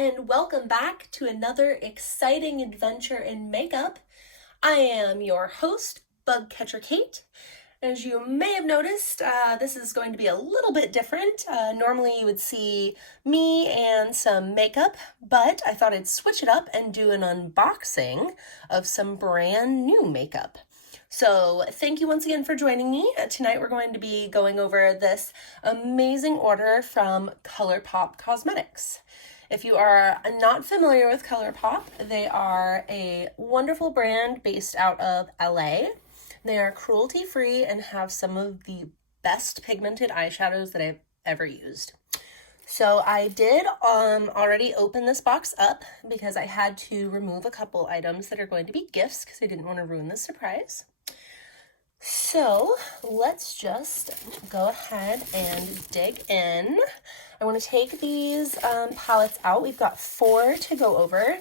and welcome back to another exciting adventure in makeup. I am your host, Bugcatcher Kate. As you may have noticed, this is going to be a little bit different. Normally you would see me and some makeup, but I thought I'd switch it up and do an unboxing of some brand new makeup. So thank you once again for joining me. Tonight we're going to be going over this amazing order from ColourPop Cosmetics. If you are not familiar with ColourPop, they are a wonderful brand based out of LA. They are cruelty-free and have some of the best pigmented eyeshadows that I've ever used. So I did already open this box up because I had to remove a couple items that are going to be gifts because I didn't want to ruin the surprise. So let's just go ahead and dig in. I want to take these palettes out. We've got 4 to go over,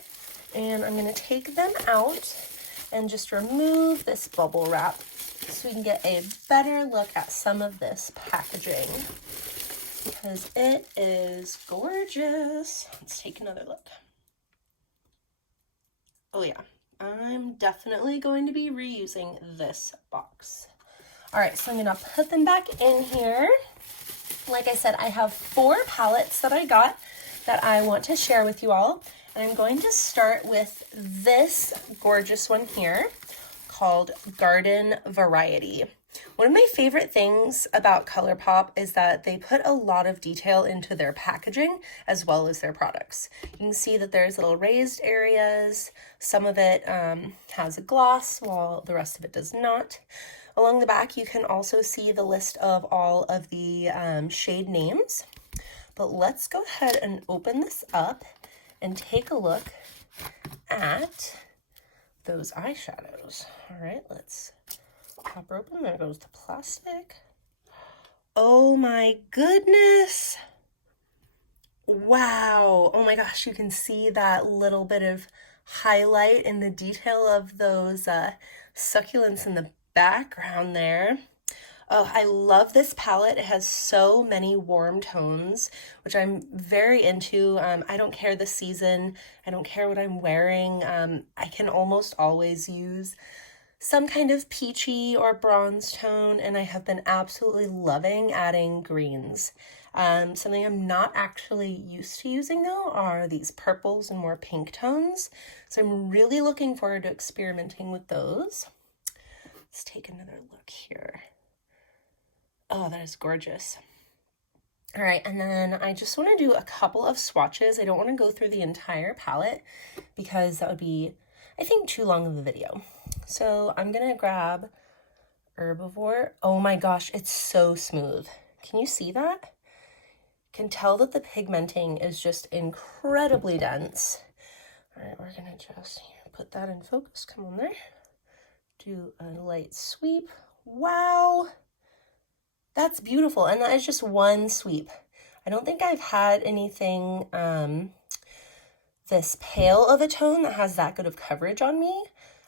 and I'm going to take them out and just remove this bubble wrap so we can get a better look at some of this packaging because it is gorgeous. Let's take another look. Oh yeah, I'm definitely going to be reusing this box. All right, so I'm gonna put them back in here. Like I said, I have 4 palettes that I got that I want to share with you all. And I'm going to start with this gorgeous one here called Garden Variety. One of my favorite things about ColourPop is that they put a lot of detail into their packaging as well as their products. You can see that there's little raised areas. Some of it has a gloss while the rest of it does not. Along the back, you can also see the list of all of the shade names. But let's go ahead and open this up and take a look at those eyeshadows. All right, let's pop her open. There goes the plastic. Oh my goodness. Wow. Oh my gosh, you can see that little bit of highlight in the detail of those succulents in the background there. Oh, I love this palette. It has so many warm tones, which I'm very into. I don't care the season. I don't care what I'm wearing. I can almost always use some kind of peachy or bronze tone, and I have been absolutely loving adding greens. Something I'm not actually used to using though are these purples and more pink tones. So I'm really looking forward to experimenting with those. Let's take another look here. Oh, that is gorgeous. All right, and then I just want to do a couple of swatches. I don't want to go through the entire palette because that would be, I think, too long of a video. So I'm going to grab Herbivore. Oh my gosh, it's so smooth. Can you see that? You can tell that the pigmenting is just incredibly dense. All right, we're going to just put that in focus. Come on there. Do a light sweep. Wow. That's beautiful, and that is just one sweep. I don't think I've had anything this pale of a tone that has that good of coverage on me.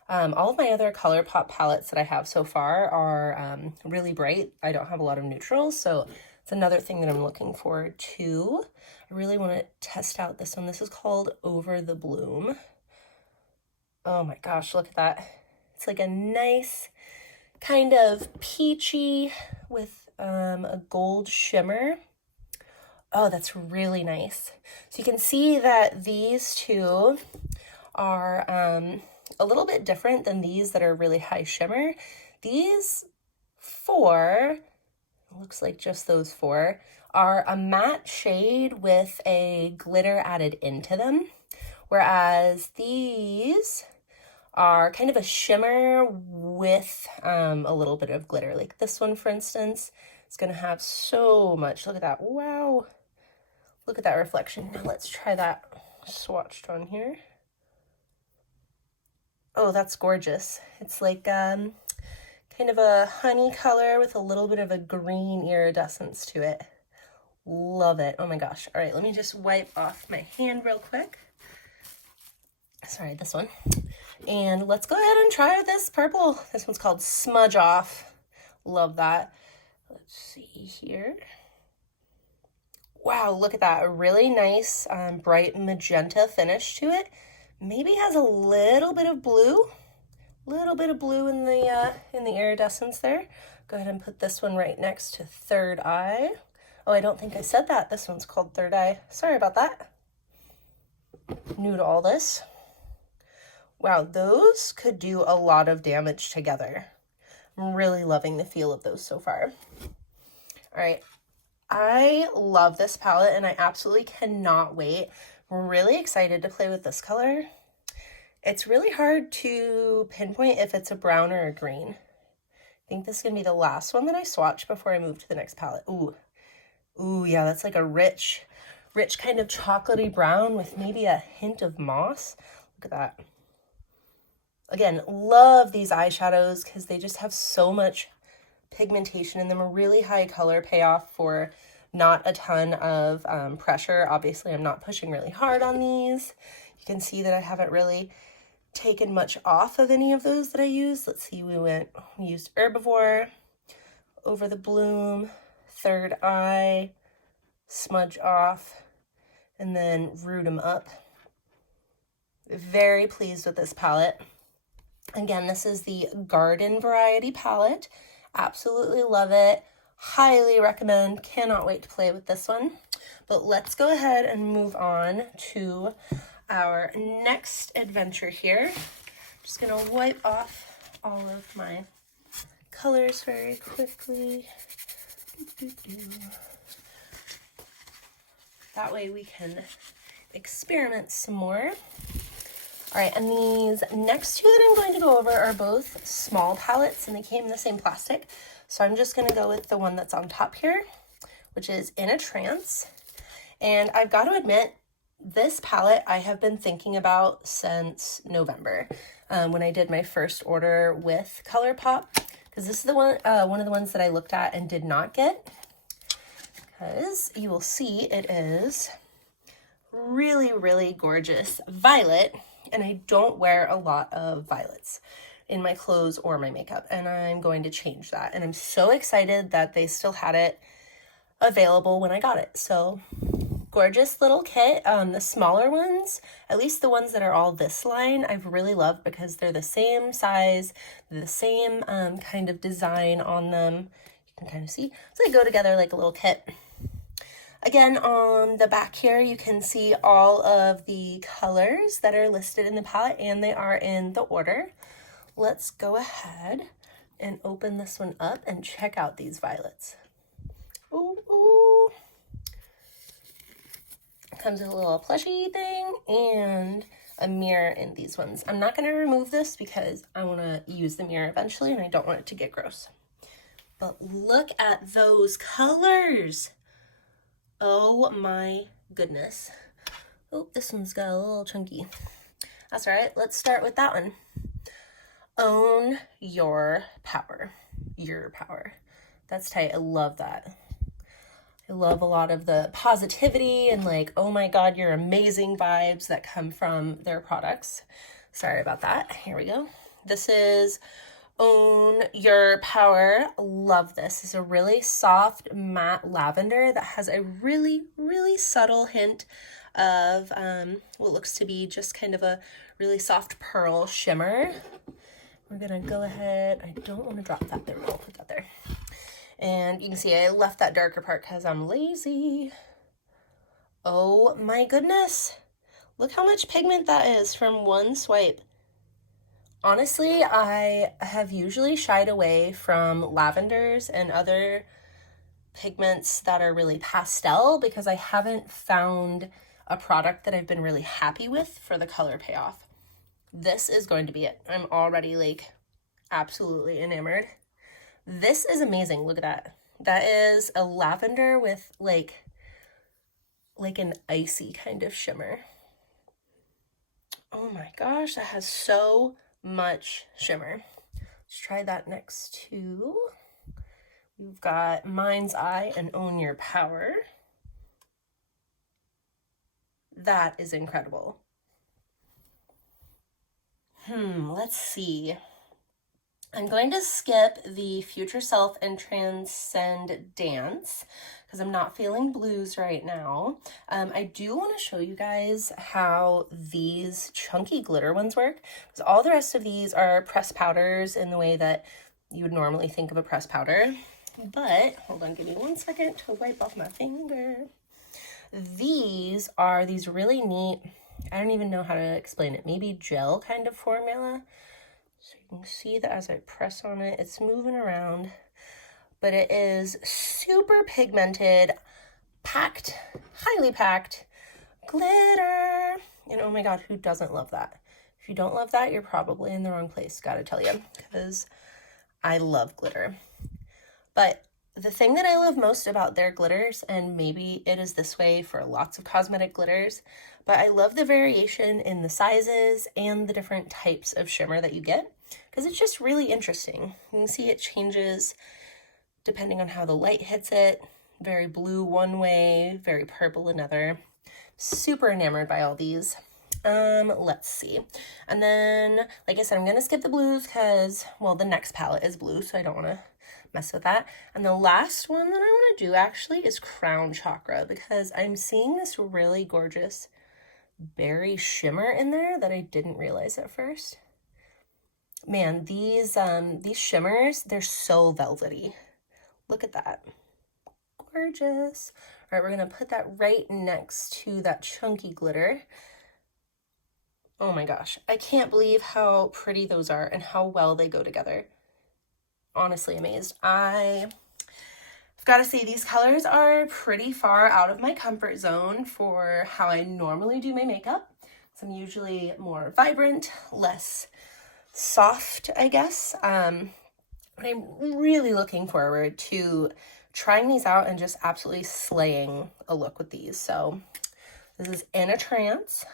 All of my other ColourPop palettes that I have so far are really bright. I don't have a lot of neutrals, so it's another thing that I'm looking forward to. I really want to test out this one. This is called Over the Bloom. Oh my gosh, look at that. It's like a nice kind of peachy with a gold shimmer. Oh, that's really nice. So you can see that these two are a little bit different than these that are really high shimmer. These 4, looks like just those 4, are a matte shade with a glitter added into them, whereas these are kind of a shimmer with a little bit of glitter. Like this one, for instance, is going to have so much. Look at that. Wow. Look at that reflection. Now let's try that swatched on here. Oh, that's gorgeous. It's like kind of a honey color with a little bit of a green iridescence to it. Love it. Oh my gosh. All right, let me just wipe off my hand real quick. Sorry, this one. And let's go ahead and try this purple. This one's called Smudge Off. Love that. Let's see here. Wow, look at that. A really nice bright magenta finish to it. Maybe has a little bit of blue. Little bit of blue in the iridescence there. Go ahead and put this one right next to Third Eye. Oh, I don't think I said that. This one's called Third Eye. Sorry about that. New to all this. Wow, those could do a lot of damage together. I'm really loving the feel of those so far. All right, I love this palette and I absolutely cannot wait. I'm really excited to play with this color. It's really hard to pinpoint if it's a brown or a green. I think this is gonna be the last one that I swatch before I move to the next palette. Ooh, yeah, that's like a rich kind of chocolatey brown with maybe a hint of moss. Look at that. Again, love these eyeshadows because they just have so much pigmentation in them, a really high color payoff for not a ton of pressure. Obviously, I'm not pushing really hard on these. You can see that I haven't really taken much off of any of those that I used. Let's see, we used Herbivore, Over the Bloom, Third Eye, Smudge Off, and then Root 'em Up. Very pleased with this palette. Again, this is the Garden Variety palette. Absolutely love it. Highly recommend. Cannot wait to play with this one. But let's go ahead and move on to our next adventure here. Just gonna wipe off all of my colors very quickly. That way we can experiment some more. All right, and these next two that I'm going to go over are both small palettes and they came in the same plastic. So I'm just gonna go with the one that's on top here, which is In a Trance. And I've got to admit, this palette I have been thinking about since November when I did my first order with ColourPop, because this is the one of the ones that I looked at and did not get, because you will see it is really, really gorgeous violet. And I don't wear a lot of violets in my clothes or my makeup, and I'm going to change that. And I'm so excited that they still had it available when I got it. So gorgeous little kit. The smaller ones, at least the ones that are all this line, I've really loved because they're the same size, the same kind of design on them. You can kind of see. So they go together like a little kit. Again, on the back here, you can see all of the colors that are listed in the palette, and they are in the order. Let's go ahead and open this one up and check out these violets. Ooh. Comes with a little plushie thing and a mirror in these ones. I'm not going to remove this because I want to use the mirror eventually and I don't want it to get gross. But look at those colors. Oh my goodness. Oh, this one's got a little chunky. That's all right. Let's start with that one. Own your power. Your power. That's tight. I love that. I love a lot of the positivity and like, oh my God, you're amazing vibes that come from their products. Sorry about that. Here we go. This is Own Your Power. Love this. It's a really soft matte lavender that has a really, really subtle hint of what looks to be just kind of a really soft pearl shimmer. We're gonna go ahead. I don't want to drop that there. I'll put that there. And you can see I left that darker part because I'm lazy. Oh my goodness. Look how much pigment that is from one swipe. Honestly, I have usually shied away from lavenders and other pigments that are really pastel because I haven't found a product that I've been really happy with for the color payoff. This is going to be it. I'm already like absolutely enamored. This is amazing. Look at that. That is a lavender with like an icy kind of shimmer. Oh my gosh, that has so much shimmer. Let's try that next too. We've got Mind's Eye and Own Your Power. That is incredible. Let's see. I'm going to skip the Future Self and Transcend Dance because I'm not feeling blues right now. I do want to show you guys how these chunky glitter ones work, because all the rest of these are pressed powders in the way that you would normally think of a pressed powder. But hold on, give me 1 second to wipe off my finger. These are these really neat, I don't even know how to explain it, maybe gel kind of formula. So you can see that as I press on it, it's moving around, but it is super pigmented, packed, highly packed glitter. And oh my God, who doesn't love that? If you don't love that, you're probably in the wrong place, gotta tell you, because I love glitter. But the thing that I love most about their glitters, and maybe it is this way for lots of cosmetic glitters, but I love the variation in the sizes and the different types of shimmer that you get, because it's just really interesting. You can see it changes depending on how the light hits it. Very blue one way, very purple another. Super enamored by all these. Let's see. And then, like I said, I'm gonna skip the blues because, well, the next palette is blue, so I don't want to mess with that. And the last one that I want to do actually is Crown Chakra, because I'm seeing this really gorgeous berry shimmer in there that I didn't realize at first. Man, these shimmers, they're so velvety. Look at that. Gorgeous. All right, we're gonna put that right next to that chunky glitter. Oh my gosh, I can't believe how pretty those are and how well they go together. Honestly amazed. I've got to say, these colors are pretty far out of my comfort zone for how I normally do my makeup. So I'm usually more vibrant, less soft, I guess. But I'm really looking forward to trying these out and just absolutely slaying a look with these. So this is In a Trance.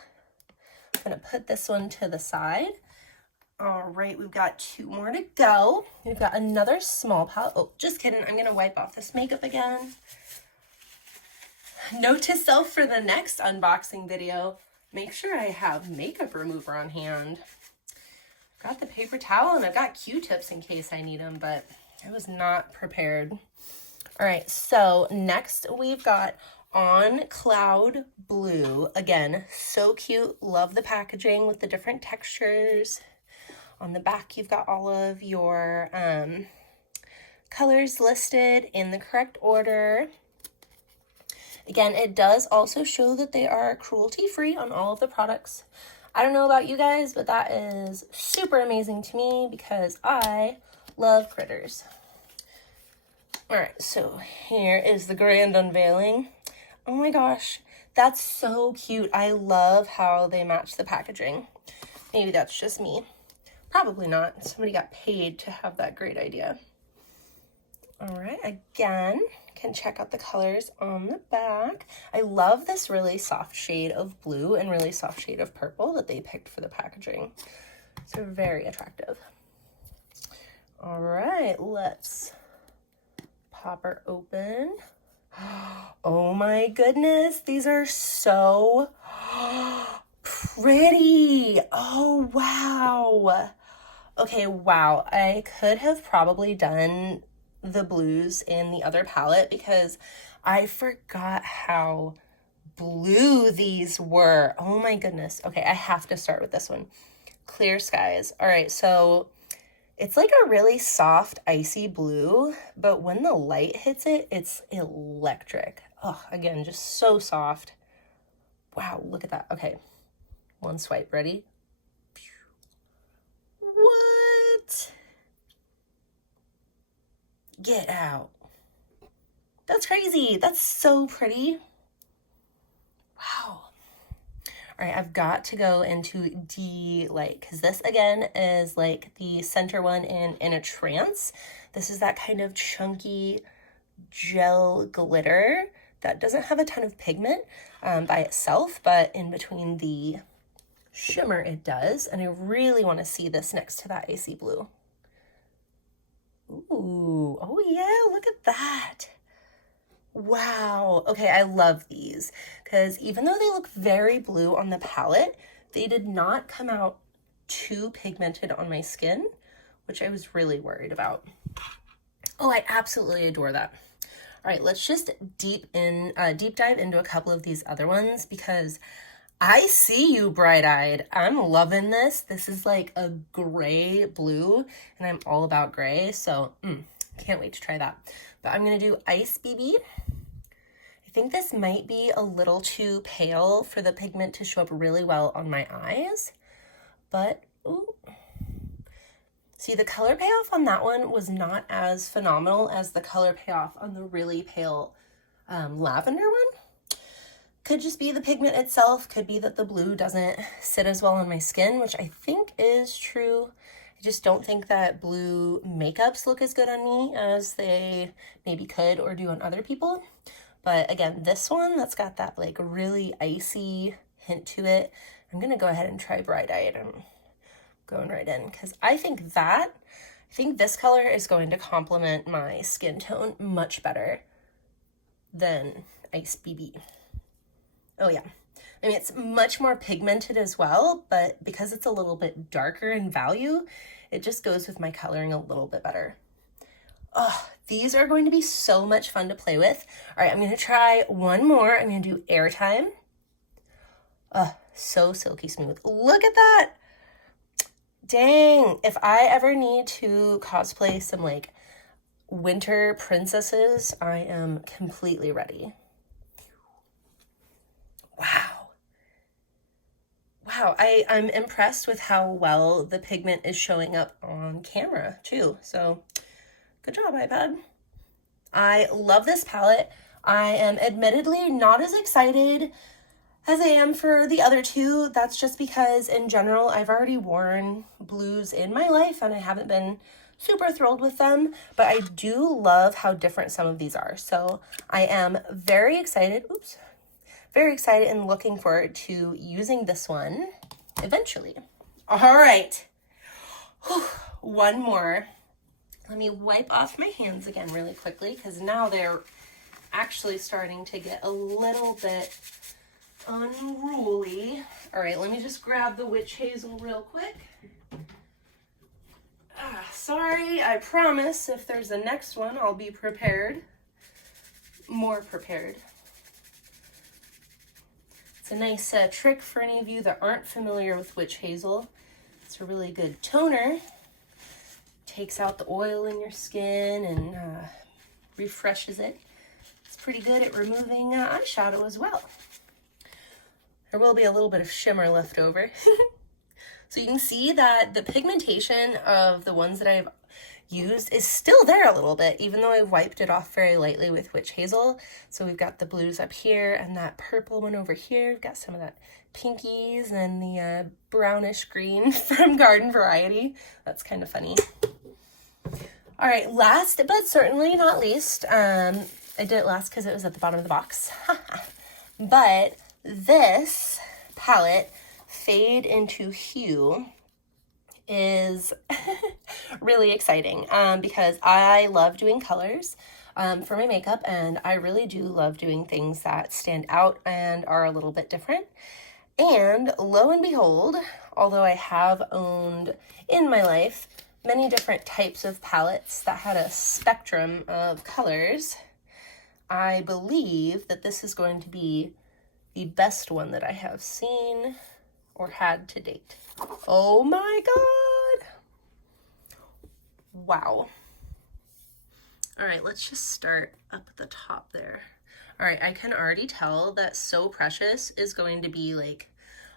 I'm gonna put this one to the side. All right, we've got 2 more to go. We've got another small palette. Oh, just kidding. I'm gonna wipe off this makeup again. Note to self for the next unboxing video, make sure I have makeup remover on hand. Got the paper towel and I've got Q-tips in case I need them, but I was not prepared. All right, so next we've got On Cloud Blue. Again, so cute. Love the packaging with the different textures. On the back, you've got all of your colors listed in the correct order. Again, it does also show that they are cruelty-free on all of the products. I don't know about you guys, but that is super amazing to me because I love critters. All right, so here is the grand unveiling. Oh my gosh, that's so cute. I love how they match the packaging. Maybe that's just me. Probably not. Somebody got paid to have that great idea. All right, again, can check out the colors on the back. I love this really soft shade of blue and really soft shade of purple that they picked for the packaging. So very attractive. All right, let's pop her open. Oh my goodness, these are so pretty. Oh, wow. Okay, wow. I could have probably done the blues in the other palette because I forgot how blue these were. Oh my goodness. Okay, I have to start with this one. Clear Skies. All right, so it's like a really soft, icy blue, but when the light hits it, it's electric. Oh, again, just so soft. Wow, look at that. Okay, one swipe. Ready? What? Get out. That's crazy. That's so pretty. Wow. All right, I've got to go into D-Light because this, again, is like the center one in a trance. This is that kind of chunky gel glitter that doesn't have a ton of pigment by itself, but in between the shimmer it does. And I really want to see this next to that icy blue. Ooh, oh yeah, look at that. Wow. Okay, I love these because even though they look very blue on the palette, they did not come out too pigmented on my skin, which I was really worried about. Oh, I absolutely adore that. All right, let's just deep dive into a couple of these other ones because I see you bright-eyed. I'm loving this. This is like a gray blue, and I'm all about gray, so can't wait to try that. But I'm gonna do Ice BB. I think this might be a little too pale for the pigment to show up really well on my eyes, but ooh. See, the color payoff on that one was not as phenomenal as the color payoff on the really pale lavender one. Could just be the pigment itself, could be that the blue doesn't sit as well on my skin, which I think is true. I just don't think that blue makeups look as good on me as they maybe could or do on other people. But again, this one that's got that like really icy hint to it, I'm gonna go ahead and try Bright Eyed. I'm going right in because I think this color is going to complement my skin tone much better than Ice BB. Oh yeah, I mean, it's much more pigmented as well, but because it's a little bit darker in value, it just goes with my coloring a little bit better. Oh, these are going to be so much fun to play with. All right, I'm going to try one more. I'm going to do Airtime. Oh, so silky smooth. Look at that. Dang, if I ever need to cosplay some like winter princesses, I am completely ready. Wow, I'm impressed with how well the pigment is showing up on camera too. So good job, iPad. I love this palette. I am admittedly not as excited as I am for the other two. That's just because in general, I've already worn blues in my life and I haven't been super thrilled with them, but I do love how different some of these are. So I am very excited. Oops. Very excited and looking forward to using this one eventually. All right. Whew. One more. Let me wipe off my hands again really quickly because now they're actually starting to get a little bit unruly. All right, let me just grab the witch hazel real quick. Sorry, I promise if there's a next one, I'll be prepared. More prepared. It's a nice trick for any of you that aren't familiar with witch hazel. It's a really good toner. Takes out the oil in your skin and refreshes it. It's pretty good at removing eyeshadow as well. There will be a little bit of shimmer left over. So you can see that the pigmentation of the ones that I've used is still there a little bit, even though I wiped it off very lightly with witch hazel. So we've got the blues up here and that purple one over here. We've got some of that pinkies and the brownish green from Garden Variety. That's kind of funny. All right, last but certainly not least, I did it last because it was at the bottom of the box. But this palette, Fade into Hue, is really exciting because I love doing colors for my makeup, and I really do love doing things that stand out and are a little bit different. And lo and behold, although I have owned in my life many different types of palettes that had a spectrum of colors, I believe that this is going to be the best one that I have seen or had to date. Oh my God. Wow. All right, let's just start up at the top there. All right, I can already tell that So Precious is going to be like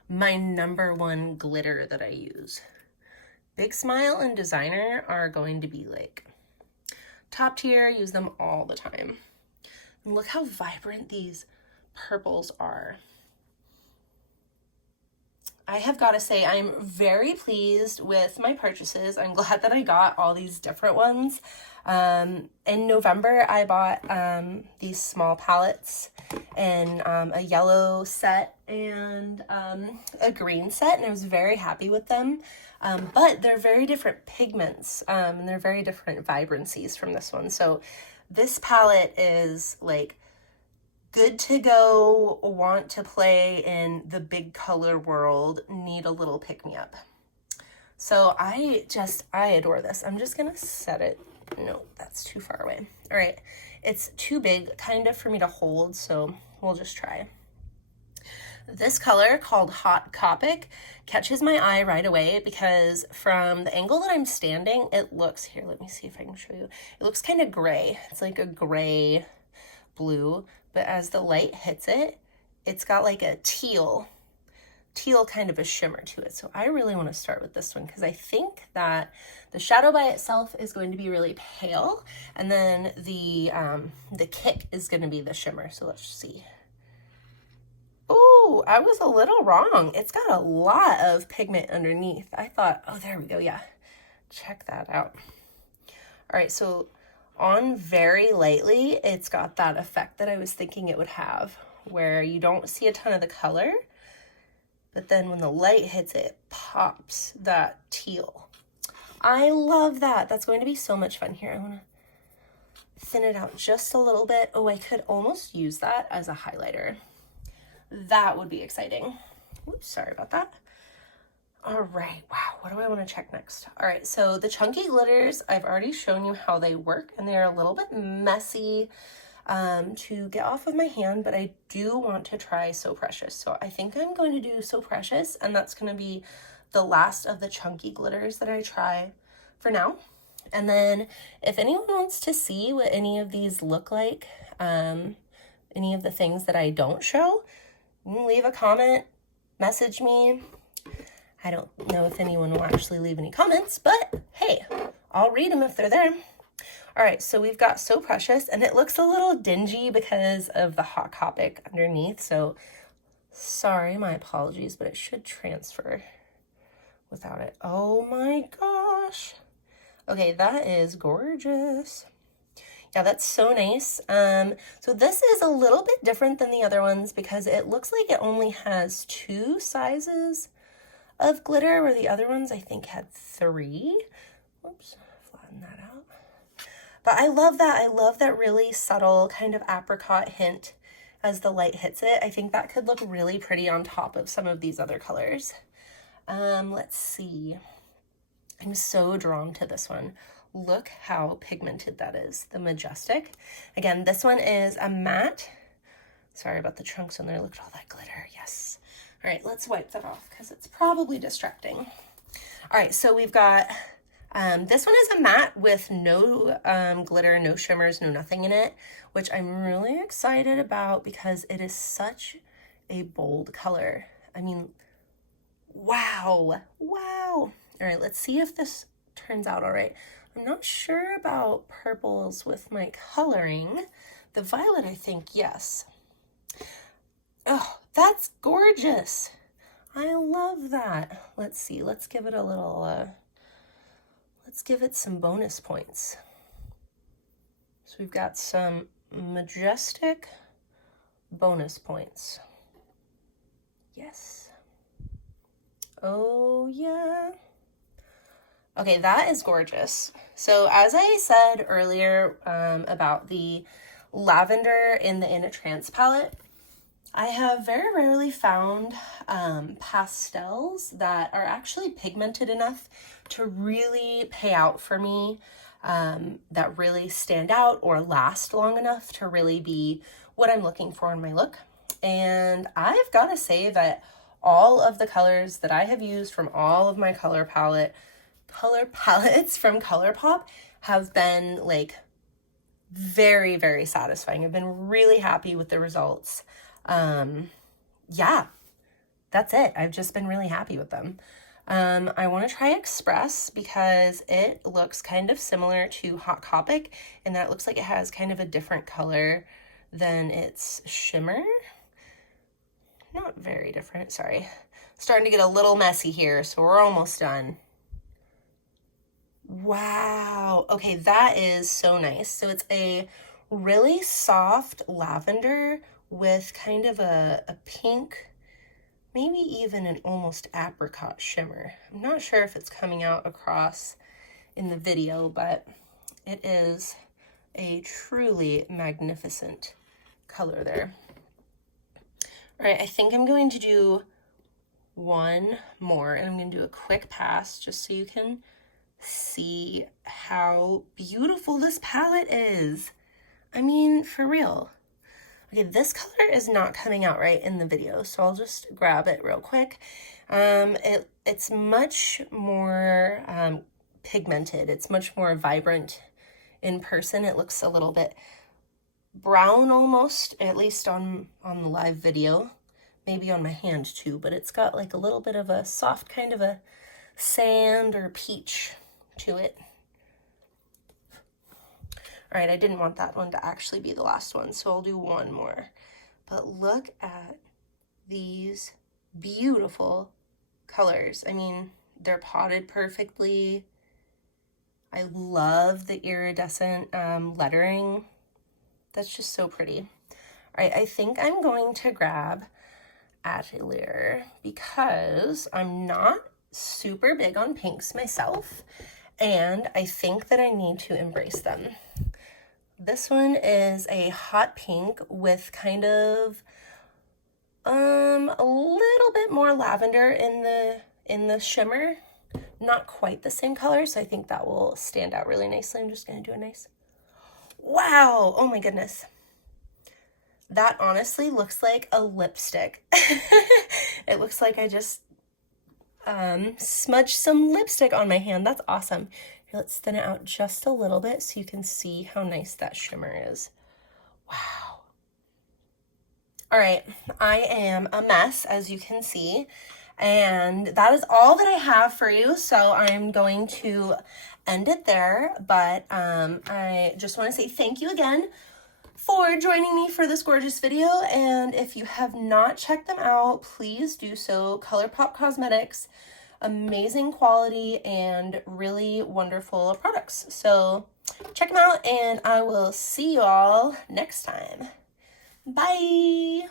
my #1 glitter that I use. Big Smile and Designer are going to be like top tier. I use them all the time. And look how vibrant these purples are. I have got to say, I'm very pleased with my purchases. I'm glad that I got all these different ones. In November, I bought these small palettes in a yellow set and a green set, and I was very happy with them. But they're very different pigments, and they're very different vibrancies from this one. So this palette is like good to go, want to play in the big color world, need a little pick-me-up. So I adore this. I'm just gonna set it. No, that's too far away. All right, it's too big kind of for me to hold, so we'll just try. This color called Hot Copic catches my eye right away because from the angle that I'm standing, it looks, here, let me see if I can show you. It looks kind of gray. It's like a gray blue, but as the light hits it, it's got like a teal kind of a shimmer to it. So I really want to start with this one because I think that the shadow by itself is going to be really pale, and then the kick is going to be the shimmer. So let's see. Oh, I was a little wrong. It's got a lot of pigment underneath. I thought, oh, there we go. Yeah, check that out. All right, so on very lightly, it's got that effect that I was thinking it would have, where you don't see a ton of the color, but then when the light hits it, it pops that teal. I love that. That's going to be so much fun. Here, I want to thin it out just a little bit. Oh, I could almost use that as a highlighter. That would be exciting. Oops, sorry about that. All right, wow, what do I want to check next? All right, so the chunky glitters, I've already shown you how they work, and they're a little bit messy to get off of my hand, but I do want to try So Precious. So I think I'm going to do So Precious, and that's going to be the last of the chunky glitters that I try for now. And then if anyone wants to see what any of these look like, any of the things that I don't show, you can leave a comment, message me. I don't know if anyone will actually leave any comments, but hey, I'll read them if they're there. All right, so we've got So Precious, and it looks a little dingy because of the Hot Copic underneath, so sorry, my apologies, but it should transfer without it. Oh my gosh. Okay, that is gorgeous. Yeah, that's so nice. So this is a little bit different than the other ones because it looks like it only has 2 sizes of glitter, where the other ones I think had 3. Oops, flatten that out. But I love that. I love that really subtle kind of apricot hint as the light hits it. I think that could look really pretty on top of some of these other colors. Let's see. I'm so drawn to this one. Look how pigmented that is, the Majestic. Again, this one is a matte. Sorry about the trunks on there. Look at all that glitter. Yes. All right, let's wipe that off because it's probably distracting. All right, so we've got, this one is a matte with no glitter, no shimmers, no nothing in it, which I'm really excited about because it is such a bold color. I mean, wow, wow. All right, let's see if this turns out all right. I'm not sure about purples with my coloring. The violet, I think, yes. Oh, that's gorgeous. I love that. Let's see, let's give it a little, let's give it some bonus points. So we've got some Majestic bonus points. Yes. Oh, yeah. Okay, that is gorgeous. So as I said earlier about the lavender in the Trance Palette, I have very rarely found pastels that are actually pigmented enough to really pay out for me, that really stand out or last long enough to really be what I'm looking for in my look. And I've got to say that all of the colors that I have used from all of my color palettes from ColourPop have been like very, very satisfying. I've been really happy with the results. Yeah, that's it. I've just been really happy with them. I want to try Express because it looks kind of similar to Hot Copic in that it looks like it has kind of a different color than its shimmer. Not very different, sorry. Starting to get a little messy here, so we're almost done. Wow, okay, that is so nice. So it's a really soft lavender with kind of a pink, maybe even an almost apricot shimmer. I'm not sure if it's coming out across in the video, but it is a truly magnificent color there. All right, I think I'm going to do one more, and I'm going to do a quick pass just so you can see how beautiful this palette is. I mean, for real. Okay, this color is not coming out right in the video, so I'll just grab it real quick. It's much more pigmented. It's much more vibrant in person. It looks a little bit brown almost, at least on the live video. Maybe on my hand too, but it's got like a little bit of a soft kind of a sand or peach to it. All right, I didn't want that one to actually be the last one, so I'll do one more. But look at these beautiful colors. I mean, they're potted perfectly. I love the iridescent lettering. That's just so pretty. All right, I think I'm going to grab Atelier because I'm not super big on pinks myself, and I think that I need to embrace them. This one is a hot pink with kind of a little bit more lavender in the shimmer. Not quite the same color, so I think that will stand out really nicely. I'm just gonna do a nice, wow, oh my goodness. That honestly looks like a lipstick. It looks like I just smudged some lipstick on my hand. That's awesome. Here, let's thin it out just a little bit so you can see how nice that shimmer is. Wow. All right, I am a mess, as you can see, and that is all that I have for you, so I'm going to end it there, but I just want to say thank you again for joining me for this gorgeous video, and if you have not checked them out, please do so. ColourPop Cosmetics, amazing quality and really wonderful products. So check them out, and I will see you all next time. Bye!